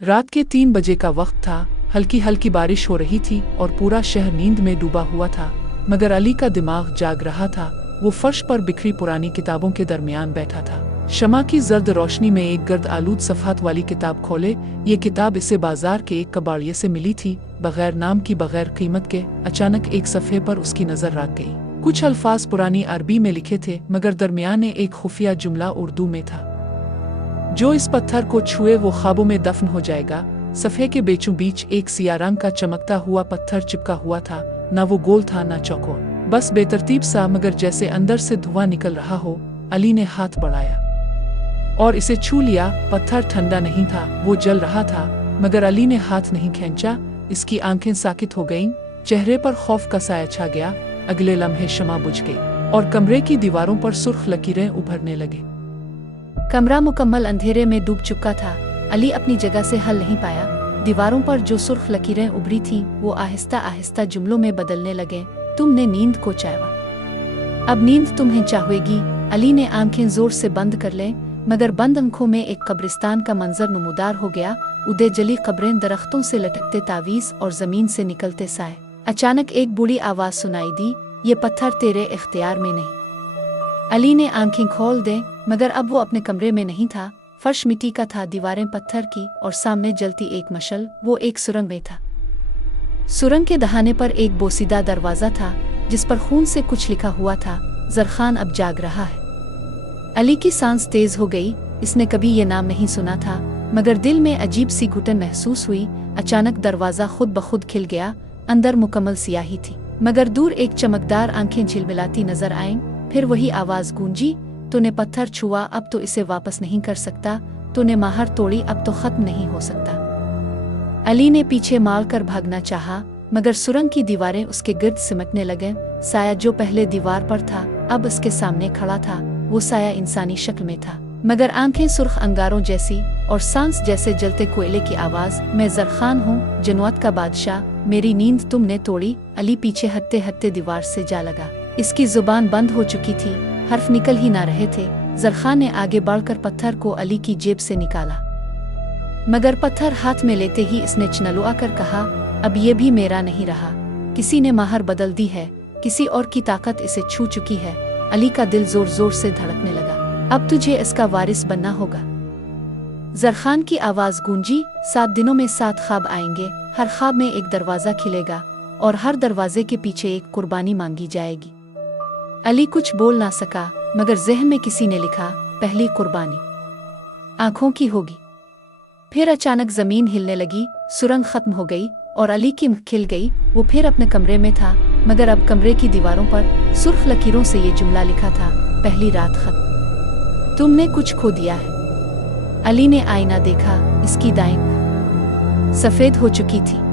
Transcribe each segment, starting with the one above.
रात के 3 बजे का वक्त था। हल्की हल्की बारिश हो रही थी और पूरा शहर नींद में डूबा हुआ था, मगर अली का दिमाग जाग रहा था। वो फर्श पर बिखरी पुरानी किताबों के दरमियान बैठा था। शमा की जर्द रोशनी में एक गर्द आलूद सफ़हात वाली किताब खोले। ये किताब इसे बाजार के एक कबाड़िये से मिली थी, बगैर नाम की, बगैर कीमत के। अचानक एक सफ़े पर उसकी नज़र लग गई। कुछ अल्फाज पुरानी अरबी में लिखे थे, मगर दरमियान में एक खुफिया जुमला उर्दू में था, जो इस पत्थर को छुए वो ख्वाबों में दफन हो जाएगा। सफ़े के बीचों बीच एक सिया रंग का चमकता हुआ पत्थर चिपका हुआ था। न वो गोल था न चौकोर, बस बेतरतीब सा, मगर जैसे अंदर से धुआं निकल रहा हो। अली ने हाथ बढ़ाया और इसे छू लिया। पत्थर ठंडा नहीं था, वो जल रहा था, मगर अली ने हाथ नहीं खींचा। इसकी आंखें साकित हो गईं, चेहरे पर खौफ का साया छा गया। अगले लम्हे शमा बुझ गई और कमरे की दीवारों पर सुर्ख लकीरें उभरने लगे। कमरा मुकम्मल अंधेरे में डूब चुका था। अली अपनी जगह से हिल नहीं पाया। दीवारों पर जो सुर्ख लकीरें उभरी थीं, वो आहिस्ता आहिस्ता जुमलों में बदलने लगे। तुमने नींद को चाहा, अब नींद तुम्हें चाहेगी। अली ने आंखें जोर से बंद कर लें, मगर बंद आंखों में एक कब्रिस्तान का मंजर नुमूदार हो गया। उदय जली कब्रें, दरख्तों से लटकते तावीज़ और ज़मीन से निकलते साए। अचानक एक बूढ़ी आवाज़ सुनाई दी, ये पत्थर तेरे इख्तियार में नहीं। अली ने आंखें खोल दें, मगर अब वो अपने कमरे में नहीं था। फर्श मिट्टी का था, दीवारें पत्थर की, और सामने जलती एक मशल। वो एक सुरंग में था। सुरंग के दहाने पर एक बोसीदा दरवाज़ा था, जिस पर खून से कुछ लिखा हुआ था, ज़रख़ान अब जाग रहा है। अली की सांस तेज हो गई। इसने कभी ये नाम नहीं सुना था, मगर दिल में अजीब सी घुटन महसूस हुई। अचानक दरवाज़ा खुद ब खुद खिल गया। अंदर मुकम्मल सियाही थी, मगर दूर एक चमकदार आंखें झिलमिलाती नजर आईं। फिर वही आवाज़ गूंजी, तूने पत्थर छुआ, अब तो इसे वापस नहीं कर सकता। तूने माहर तोड़ी, अब तो ख़त्म नहीं हो सकता। अली ने पीछे मार कर भागना चाहा, मगर सुरंग की दीवारें उसके गिर्द सिमटने लगे। साया जो पहले दीवार पर था, अब उसके सामने खड़ा था। वो साया इंसानी शक्ल में था, मगर आंखें सुर्ख अंगारों जैसी और सांस जैसे जलते कोयले की आवाज़, मैं ज़रख़ान हूँ, जनवात का बादशाह, मेरी नींद तुमने तोड़ी। अली पीछे हटते हटते दीवार से जा लगा। इसकी जुबान बंद हो चुकी थी, हर्फ निकल ही ना रहे थे। ज़रख़ान ने आगे बढ़कर पत्थर को अली की जेब से निकाला, मगर पत्थर हाथ में लेते ही इसने चनलुआ कर कहा, अब ये भी मेरा नहीं रहा। किसी ने माहर बदल दी है, किसी और की ताकत इसे छू चुकी है। अली का दिल जोर जोर से धड़कने लगा। अब तुझे इसका वारिस बनना होगा। ज़रख़ान की आवाज़ गूंजी, 7 दिनों में 7 ख्वाब आएंगे। हर ख्वाब में एक दरवाज़ा खिलेगा और हर दरवाजे के पीछे एक कुर्बानी मांगी जाएगी। अली कुछ बोल ना सका, मगर ज़हन में किसी ने लिखा, पहली कुर्बानी आँखों की होगी। फिर अचानक ज़मीन हिलने लगी, सुरंग ख़त्म हो गई और अली की आँख खिल गई। वो फिर अपने कमरे में था, मगर अब कमरे की दीवारों पर सुर्ख लकीरों से ये जुमला लिखा था, पहली रात खत्म, तुमने कुछ खो दिया है। अली ने आईना देखा, इसकी दाएं सफ़ेद हो चुकी थी।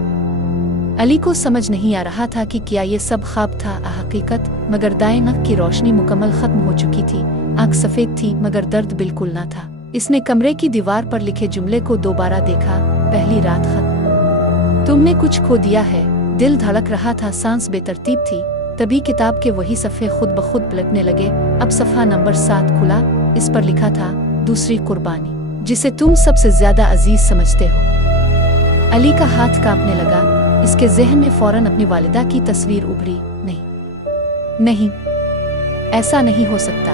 अली को समझ नहीं आ रहा था कि क्या ये सब ख्वाब था या हकीकत, मगर दाएं आँख की रोशनी मुकम्मल ख़त्म हो चुकी थी। आँख सफ़ेद थी, मगर दर्द बिल्कुल ना था। इसने कमरे की दीवार पर लिखे जुमले को दोबारा देखा, पहली रात खत्म, तुमने कुछ खो दिया है। दिल धड़क रहा था, सांस बेतरतीब थी। तभी किताब के वही सफ़े खुद ब खुद पलटने लगे। अब सफ़ा नंबर 7 खुला। इस पर लिखा था, दूसरी कुर्बानी, जिसे तुम सबसे ज़्यादा अजीज समझते हो। अली का हाथ कांपने लगा। इसके ज़हन में फ़ौरन अपनी वालिदा की तस्वीर उभरी। नहीं, ऐसा नहीं हो सकता।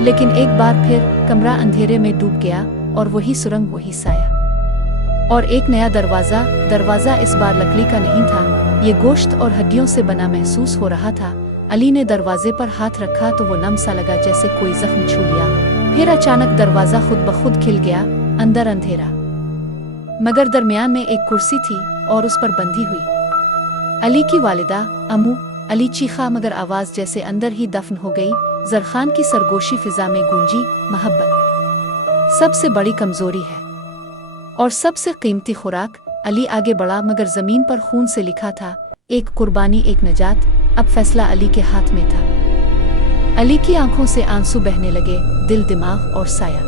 लेकिन एक बार फिर कमरा अंधेरे में डूब गया और वही सुरंग, वही साया और एक नया दरवाज़ा इस बार लकड़ी का नहीं था, ये गोश्त और हड्डियों से बना महसूस हो रहा था। अली ने दरवाजे पर हाथ रखा तो वो नम सा लगा, जैसे कोई जख्म छू लिया। फिर अचानक दरवाज़ा खुद ब खुद खिल गया। अंदर अंधेरा, मगर दरमियान में एक कुर्सी थी और उस पर बंधी हुई अली की वालिदा, अम्मू। अली चीखा, मगर आवाज़ जैसे अंदर ही दफन हो गई। ज़रख़ान की सरगोशी फिजा में गूंजी, मोहब्बत सबसे बड़ी कमज़ोरी है और सबसे कीमती खुराक। अली आगे बढ़ा, मगर ज़मीन पर खून से लिखा था, एक कुर्बानी, एक नजात। अब फैसला अली के हाथ में था। अली की आंखों से आंसू बहने लगे। दिल, दिमाग और साया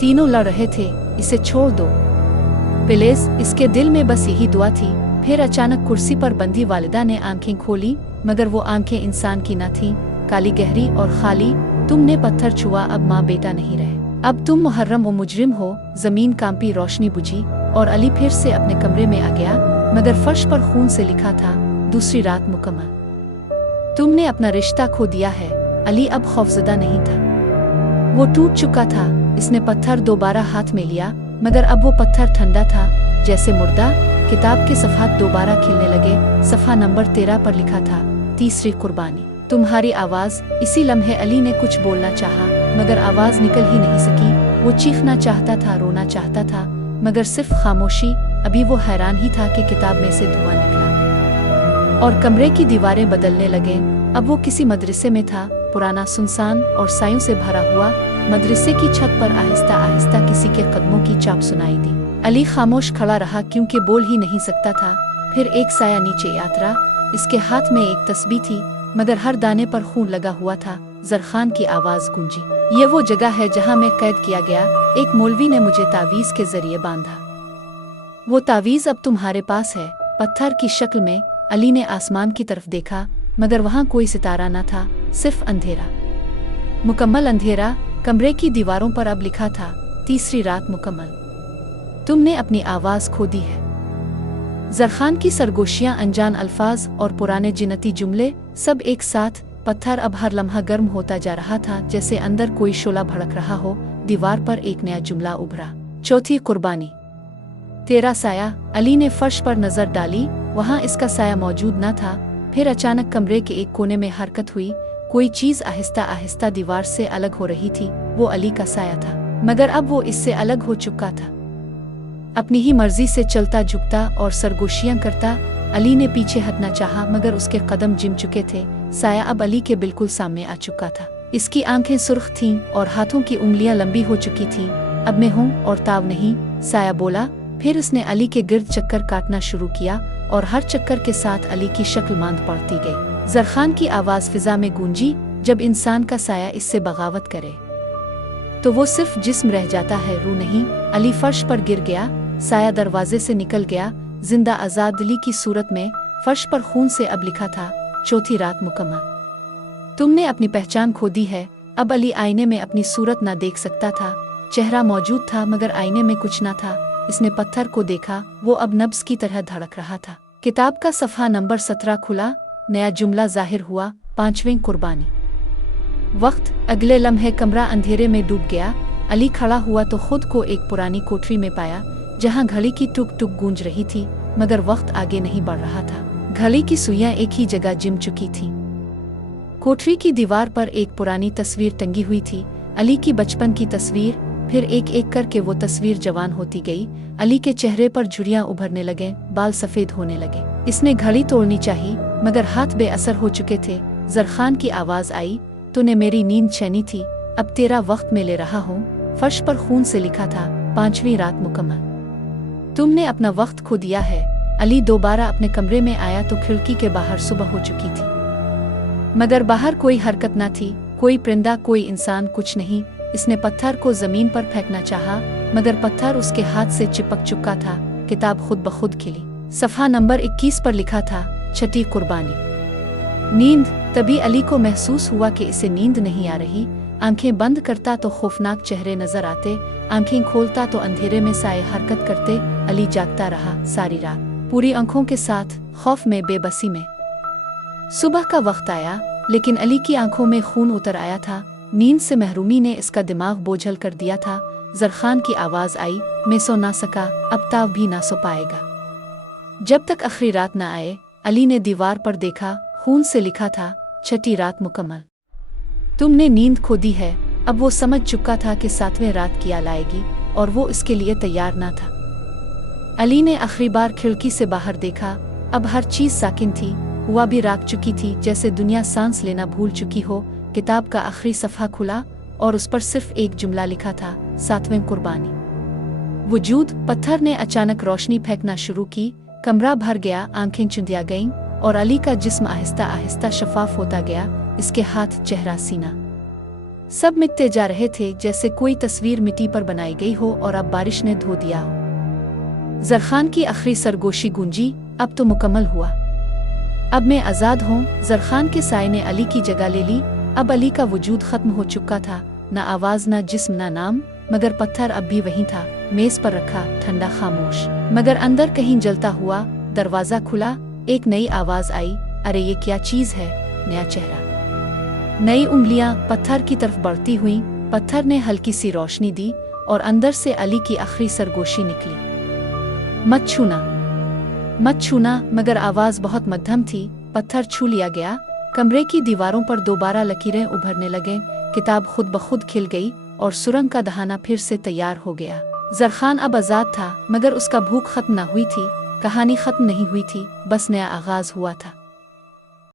तीनों लड़ रहे थे, इसे छोड़ दो प्लीज। इसके दिल में बस यही दुआ थी। फिर अचानक कुर्सी पर बंधी वालिदा ने आंखें खोली, मगर वो आंखें इंसान की न थीं, काली, गहरी और खाली। तुमने पत्थर छुआ, अब माँ बेटा नहीं रहे। अब तुम मुहर्रम व मुजरिम हो। ज़मीन कांपी, रोशनी बुझी और अली फिर से अपने कमरे में आ गया, मगर फर्श पर खून से लिखा था, दूसरी रात मुकम्मल। तुमने अपना रिश्ता खो दिया है। अली अब खौफजदा नहीं था, वो टूट चुका था। इसने पत्थर दोबारा हाथ में लिया, मगर अब वो पत्थर ठंडा था, जैसे मुर्दा। किताब के सफ़हात दोबारा खिलने लगे। सफ़हा नंबर 13 पर लिखा था, तीसरी कुर्बानी। तुम्हारी आवाज़। इसी लम्हे अली ने कुछ बोलना चाहा, मगर आवाज़ निकल ही नहीं सकी। वो चीखना चाहता था, रोना चाहता था, मगर सिर्फ खामोशी। अभी वो हैरान ही था कि किताब में से धुआं निकला और कमरे की दीवारें बदलने लगे। अब वो किसी मदरसे में था, पुराना, सुनसान और सायों से भरा हुआ। मदरसे की छत पर आहिस्ता आहिस्ता किसी के कदमों की चाप सुनाई दी। अली खामोश खड़ा रहा, क्योंकि बोल ही नहीं सकता था। फिर एक साया नीचे यात्रा। इसके हाथ में एक तस्बीह थी, मगर हर दाने पर खून लगा हुआ था। जरखान की आवाज़ गूंजी, ये वो जगह है जहाँ मैं कैद किया गया। एक मौलवी ने मुझे तावीज़ के जरिए बांधा। वो तावीज़ अब तुम्हारे पास है, पत्थर की शक्ल में। अली ने आसमान की तरफ देखा, मगर वहाँ कोई सितारा न था, सिर्फ अंधेरा, मुकम्मल अंधेरा। कमरे की दीवारों पर अब लिखा था, तीसरी रात मुकम्मल। तुमने अपनी आवाज़ खो दी है। जरखान की सरगोशियाँ, अनजान अल्फाज और पुराने जिन्नती जुमले, सब एक साथ। पत्थर अब हर लम्हा गर्म होता जा रहा था, जैसे अंदर कोई शोला भड़क रहा हो। दीवार पर एक नया जुमला उभरा, चौथी कुर्बानी, तेरा साया। अली ने फर्श पर नजर डाली, वहाँ इसका साया मौजूद न था। फिर अचानक कमरे के एक कोने में हरकत हुई। कोई चीज़ आहिस्ता आहिस्ता दीवार से अलग हो रही थी। वो अली का साया था, मगर अब वो इससे अलग हो चुका था, अपनी ही मर्जी से चलता, झुकता और सरगोशियां करता। अली ने पीछे हटना चाहा, मगर उसके कदम जिम चुके थे। साया अब अली के बिल्कुल सामने आ चुका था। इसकी आंखें सुर्ख थीं और हाथों की उंगलियां लंबी हो चुकी थीं। अब मैं हूँ और ताव नहीं, साया बोला। फिर उसने अली के गिर्द चक्कर काटना शुरू किया और हर चक्कर के साथ अली की शक्ल मांद पड़ती गई। जरखान की आवाज़ फिजा में गूंजी, जब इंसान का साया इससे बगावत करे तो वो सिर्फ जिस्म रह जाता है, रूह नहीं। अली फर्श पर गिर गया, साया दरवाजे से निकल गया, जिंदा आज़ाद अली की सूरत में। फर्श पर खून से अब लिखा था, चौथी रात मुकम्मल। तुमने अपनी पहचान खो दी है। अब अली आईने में अपनी सूरत ना देख सकता था। चेहरा मौजूद था, मगर आईने में कुछ ना था। इसने पत्थर को देखा, वो अब नब्ज की तरह धड़क रहा था। किताब का सफ़हा नंबर 17 खुला। नया जुमला जाहिर हुआ, पांचवीं कुर्बानी। वक्त। अगले लम्हे कमरा अंधेरे में डूब गया। अली खड़ा हुआ तो खुद को एक पुरानी कोठरी में पाया, जहाँ घड़ी की टुक टुक गूंज रही थी, मगर वक्त आगे नहीं बढ़ रहा था। घड़ी की सुइयां एक ही जगह जिम चुकी थी। कोठरी की दीवार पर एक पुरानी तस्वीर टंगी हुई थी, अली की बचपन की तस्वीर। फिर एक एक करके वो तस्वीर जवान होती गई। अली के चेहरे पर झुर्रियां उभरने लगे, बाल सफ़ेद होने लगे। इसने घड़ी तोड़नी चाहिए, मगर हाथ बेअसर हो चुके थे। जरखान की आवाज़ आई, तूने मेरी नींद छीनी थी, अब तेरा वक्त में ले रहा हूँ। फर्श पर खून से लिखा था, पांचवीं रात मुकम्मल। तुमने अपना वक्त खो दिया है। अली दोबारा अपने कमरे में आया तो खिड़की के बाहर सुबह हो चुकी थी, मगर बाहर कोई हरकत न थी, कोई परिंदा, कोई इंसान, कुछ नहीं। इसने पत्थर को जमीन पर फेंकना चाहा, मगर पत्थर उसके हाथ से चिपक चुका था। किताब खुद ब खुद खिली। सफ़हा नंबर 21 पर लिखा था, छठी कुर्बानी। नींद। तभी अली को महसूस हुआ कि इसे नींद नहीं आ रही। आंखें बंद करता तो खौफनाक चेहरे नजर आते, आंखें खोलता तो अंधेरे में साए हरकत करते। अली जागता रहा सारी रात, पूरी आंखों के साथ, खौफ में, बेबसी में। सुबह का वक्त आया, लेकिन अली की आंखों में खून उतर आया था। नींद से महरूमी ने इसका दिमाग बोझल कर दिया था। जरखान की आवाज़ आई, मैं सो ना सका, अब ताव भी ना सो पाएगा जब तक आखिरी रात न आए। अली ने दीवार पर देखा, खून से लिखा था, छठी रात मुकम्मल। तुमने नींद खो दी है। अब वो समझ चुका था कि 7वें रात क्या लाएगी, और वो इसके लिए तैयार ना था। अली ने आखिरी बार खिड़की से बाहर देखा। अब हर चीज़ साकिन थी, हवा भी राग चुकी थी, जैसे दुनिया सांस लेना भूल चुकी हो। किताब का आखिरी सफ़हा खुला और उस पर सिर्फ एक जुमला लिखा था, 7वें कुर्बानी। वजूद। पत्थर ने अचानक रोशनी फेंकना शुरू की, कमरा भर गया, आंखें चुंधिया गईं और अली का जिस्म आहिस्ता आहिस्ता शफाफ होता गया। इसके हाथ, चेहरा, सीना सब मिटते जा रहे थे, जैसे कोई तस्वीर मिट्टी पर बनाई गई हो और अब बारिश ने धो दिया हो। जरखान की आखिरी सरगोशी गूंजी, अब तो मुकम्मल हुआ, अब मैं आज़ाद हूँ। जरखान के साए ने अली की जगह ले ली। अब अली का वजूद खत्म हो चुका था, न आवाज़, न जिस्म, न नाम। मगर पत्थर अब भी वहीं था, मेज पर रखा, ठंडा खामोश। मगर अंदर कहीं जलता हुआ। दरवाजा खुला, एक नई आवाज आई, अरे ये क्या चीज है? नया चेहरा, नई उंगलियां पत्थर की तरफ बढ़ती हुई। पत्थर ने हल्की सी रोशनी दी और अंदर से अली की आखिरी सरगोशी निकली, मत छूना, मत छूना। मगर आवाज बहुत मध्यम थी। पत्थर छू लिया गया। कमरे की दीवारों पर दोबारा लकीरें उभरने लगे। किताब खुद ब खुद खिल गई और सुरंग का दहाना फिर से तैयार हो गया। जरखान अब आजाद था, मगर उसका भूख खत्म न हुई थी, कहानी खत्म नहीं हुई थी, बस नया आगाज हुआ था।